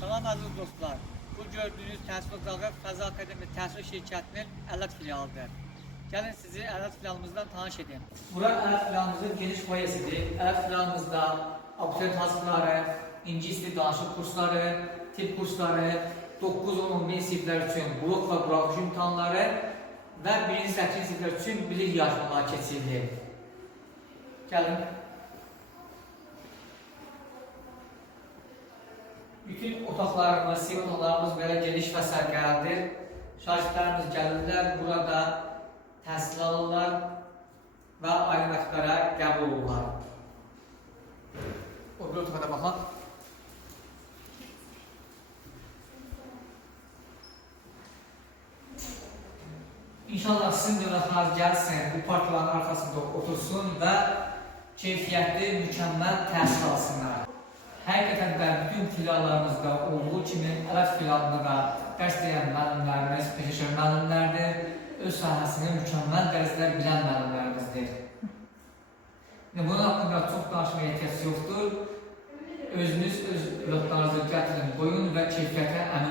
Salam əziz dostlar. Bu gördüyünüz təhsil ocağı Fəza Akademi Təhsil Şirkətinin Ələt filialıdır. Gəlin sizi Ələt filialımızdan tanış edim. Bura Ələt filialımızın geniş foyesidir. Ələt filialımızda abituriyent hazırlıqları, İngilis dili danışıq kursları, tibb kursları, 9-10-11 siniflər üçün blok və buraxılış imtahanları və 1-8 siniflər üçün bilik yarışmaları keçirilir. Gəlin. Bütün otaqlarımız, sinif otaqlarımız belə geniş və sərgərlidir. Şagirdlərimiz gəlirlər, burada təhsil alırlar və ali məktəblərə qəbul olurlar. O bir otağa da baxaq. İnşallah sizin dövlətləriniz gəlsin, bu parkların arxasında otursun və keyfiyyətli, mükəmməl təhsil alsınlar. Həqiqətən də bütün filiallarımızda olduğu kimi Ələt filialında da dərs deyən müəllimlərimiz peşəkar müəllimlərdir, öz sahəsini mükəmməl dərəcədə bilən müəllimlərimizdir. Bunun haqqında çox danışmaya ehtiyac yoxdur. Özünüz öz övladlarınızı gətirin, qoyun və keyfiyyətə əmin